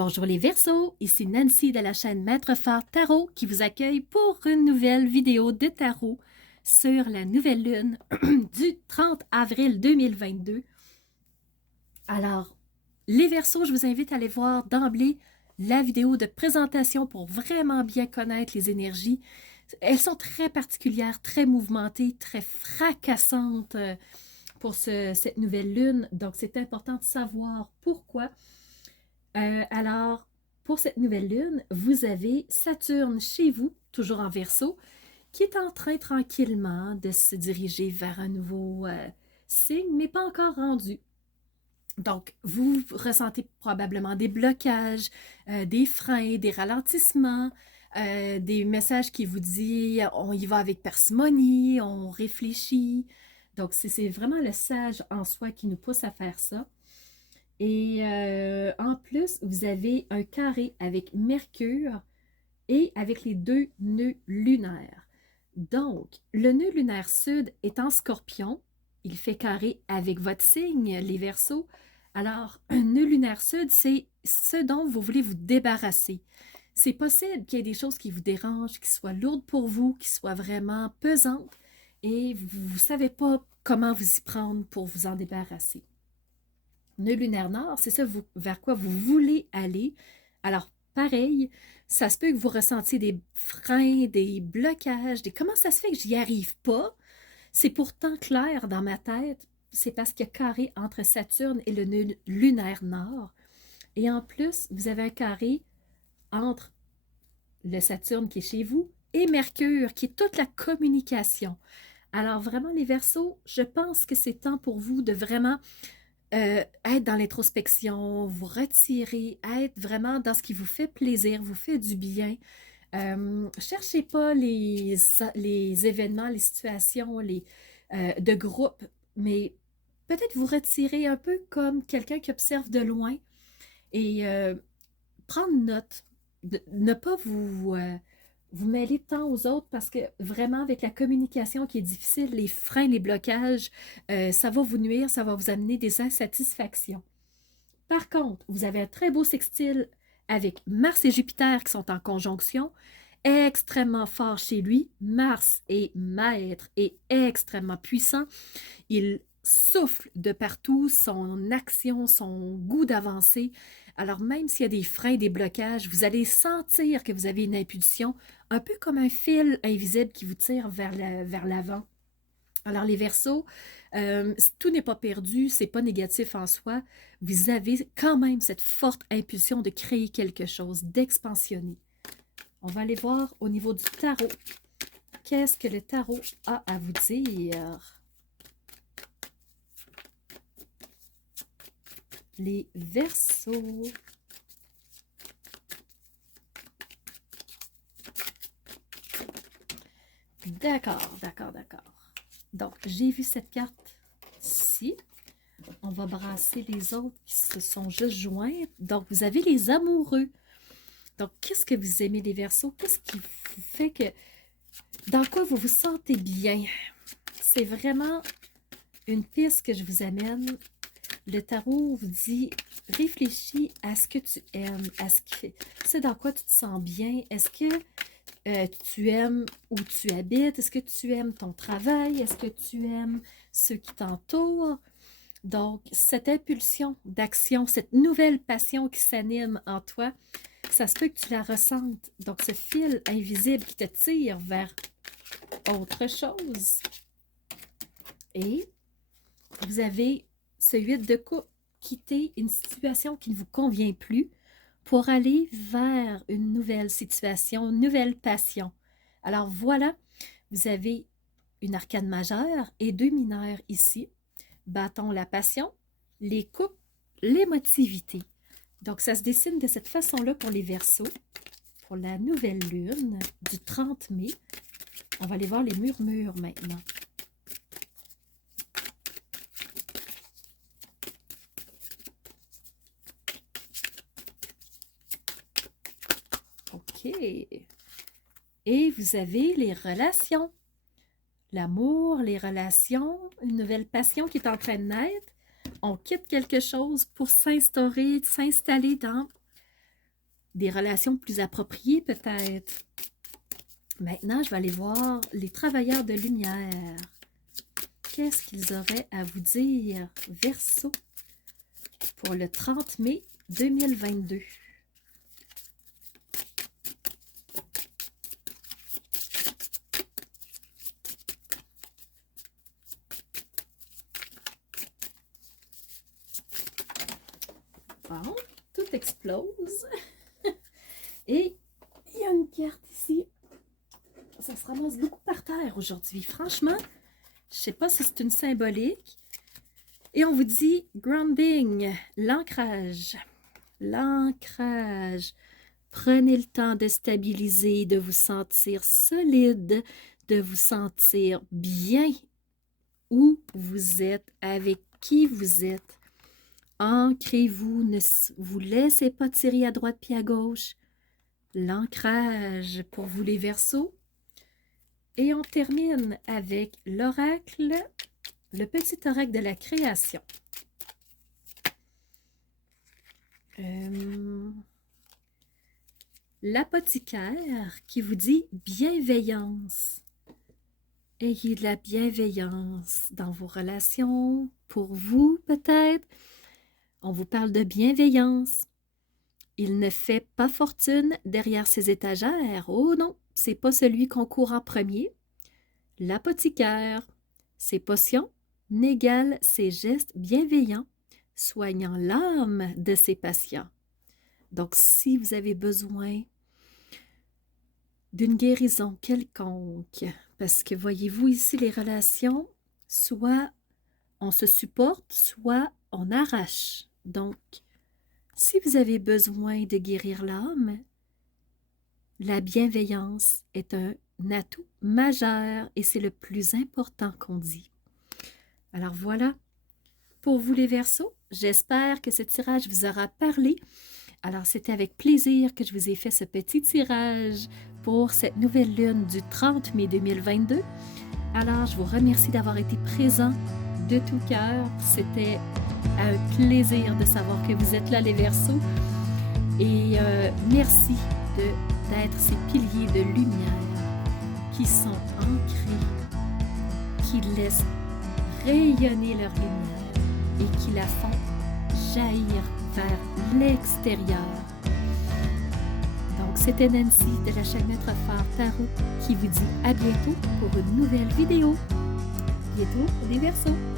Bonjour les Verseaux, ici Nancy de la chaîne Maître Phare Tarot qui vous accueille pour une nouvelle vidéo de tarot sur la nouvelle lune du 30 avril 2022. Alors, les Verseaux, je vous invite à aller voir d'emblée la vidéo de présentation pour vraiment bien connaître les énergies. Elles sont très particulières, très mouvementées, très fracassantes pour cette nouvelle lune. Donc, c'est important de savoir pourquoi. Alors, pour cette nouvelle lune, vous avez Saturne chez vous, toujours en Verseau, qui est en train tranquillement de se diriger vers un nouveau signe, mais pas encore rendu. Donc, vous ressentez probablement des blocages, des freins, des ralentissements, des messages qui vous disent on y va avec parcimonie, on réfléchit. Donc, c'est vraiment le sage en soi qui nous pousse à faire ça. Et en plus, vous avez un carré avec Mercure et avec les deux nœuds lunaires. Donc, le nœud lunaire sud est en Scorpion. Il fait carré avec votre signe, les Verseaux. Alors, un nœud lunaire sud, c'est ce dont vous voulez vous débarrasser. C'est possible qu'il y ait des choses qui vous dérangent, qui soient lourdes pour vous, qui soient vraiment pesantes, et vous ne savez pas comment vous y prendre pour vous en débarrasser. Nœud lunaire nord, c'est ça vers quoi vous voulez aller. Alors, pareil, ça se peut que vous ressentiez des freins, des blocages, des comment ça se fait que j'y arrive pas. C'est pourtant clair dans ma tête. C'est parce qu'il y a carré entre Saturne et le nœud lunaire nord. Et en plus, vous avez un carré entre le Saturne qui est chez vous et Mercure, qui est toute la communication. Alors, vraiment, les Verseaux, je pense que c'est temps pour vous de vraiment être dans l'introspection, vous retirer, être vraiment dans ce qui vous fait plaisir, vous fait du bien. Cherchez pas les événements, les situations de groupe, mais peut-être vous retirer un peu comme quelqu'un qui observe de loin et prendre note, ne pas vous mêler tant aux autres parce que vraiment avec la communication qui est difficile, les freins, les blocages, ça va vous nuire, ça va vous amener des insatisfactions. Par contre, vous avez un très beau sextile avec Mars et Jupiter qui sont en conjonction, extrêmement fort chez lui. Mars est maître et extrêmement puissant. Il souffle de partout son action, son goût d'avancer. Alors même s'il y a des freins, des blocages, vous allez sentir que vous avez une impulsion, un peu comme un fil invisible qui vous tire vers l'avant. Alors les Verseaux, tout n'est pas perdu, c'est pas négatif en soi. Vous avez quand même cette forte impulsion de créer quelque chose, d'expansionner. On va aller voir au niveau du tarot. Qu'est-ce que le tarot a à vous dire? Les Verseaux. D'accord, d'accord, d'accord. Donc, j'ai vu cette carte-ci. On va brasser les autres qui se sont juste joints. Donc, vous avez les amoureux. Donc, qu'est-ce que vous aimez les Verseaux? Qu'est-ce qui vous fait que... Dans quoi vous vous sentez bien? C'est vraiment une piste que je vous amène. Le tarot vous dit, réfléchis à ce que tu aimes, à ce que c'est dans quoi tu te sens bien. Est-ce que tu aimes où tu habites? Est-ce que tu aimes ton travail? Est-ce que tu aimes ceux qui t'entourent? Donc, cette impulsion d'action, cette nouvelle passion qui s'anime en toi, ça se peut que tu la ressentes. Donc, ce fil invisible qui te tire vers autre chose. Et vous avez ce 8 de coupe, quitter une situation qui ne vous convient plus pour aller vers une nouvelle situation, une nouvelle passion. Alors voilà, vous avez une arcane majeure et deux mineures ici. Bâton, la passion, les coupes, l'émotivité. Donc ça se dessine de cette façon-là pour les Verseaux, pour la nouvelle lune du 30 mai. On va aller voir les murmures maintenant. OK. Et vous avez les relations. L'amour, les relations, une nouvelle passion qui est en train de naître. On quitte quelque chose pour s'instaurer, s'installer dans des relations plus appropriées peut-être. Maintenant, je vais aller voir les travailleurs de lumière. Qu'est-ce qu'ils auraient à vous dire, Verseau, pour le 30 mai 2022? Bon, tout explose. Et il y a une carte ici. Ça se ramasse beaucoup par terre aujourd'hui. Franchement, je ne sais pas si c'est une symbolique. Et on vous dit grounding, l'ancrage. L'ancrage. Prenez le temps de stabiliser, de vous sentir solide, de vous sentir bien où vous êtes, avec qui vous êtes. Ancrez-vous, ne vous laissez pas tirer à droite puis à gauche. L'ancrage pour vous les Verseaux. Et on termine avec l'oracle, le petit oracle de la création. L'apothicaire qui vous dit bienveillance. Ayez de la bienveillance dans vos relations, pour vous peut-être. On vous parle de bienveillance. Il ne fait pas fortune derrière ses étagères. Oh non, c'est pas celui qu'on court en premier. L'apothicaire, ses potions n'égalent ses gestes bienveillants, soignant l'âme de ses patients. Donc, si vous avez besoin d'une guérison quelconque, parce que voyez-vous ici les relations, soit on se supporte, soit on arrache. Donc, si vous avez besoin de guérir l'âme, la bienveillance est un atout majeur et c'est le plus important qu'on dit. Alors voilà, pour vous les Verseaux, j'espère que ce tirage vous aura parlé. Alors c'était avec plaisir que je vous ai fait ce petit tirage pour cette nouvelle lune du 30 mai 2022. Alors je vous remercie d'avoir été présent de tout cœur. C'était un plaisir de savoir que vous êtes là les Verseaux. Et merci d'être ces piliers de lumière qui sont ancrés, qui laissent rayonner leur lumière et qui la font jaillir vers l'extérieur. Donc, c'était Nancy de la chaîne Maître Phare Tarot qui vous dit à bientôt pour une nouvelle vidéo. Bientôt, les Verseaux!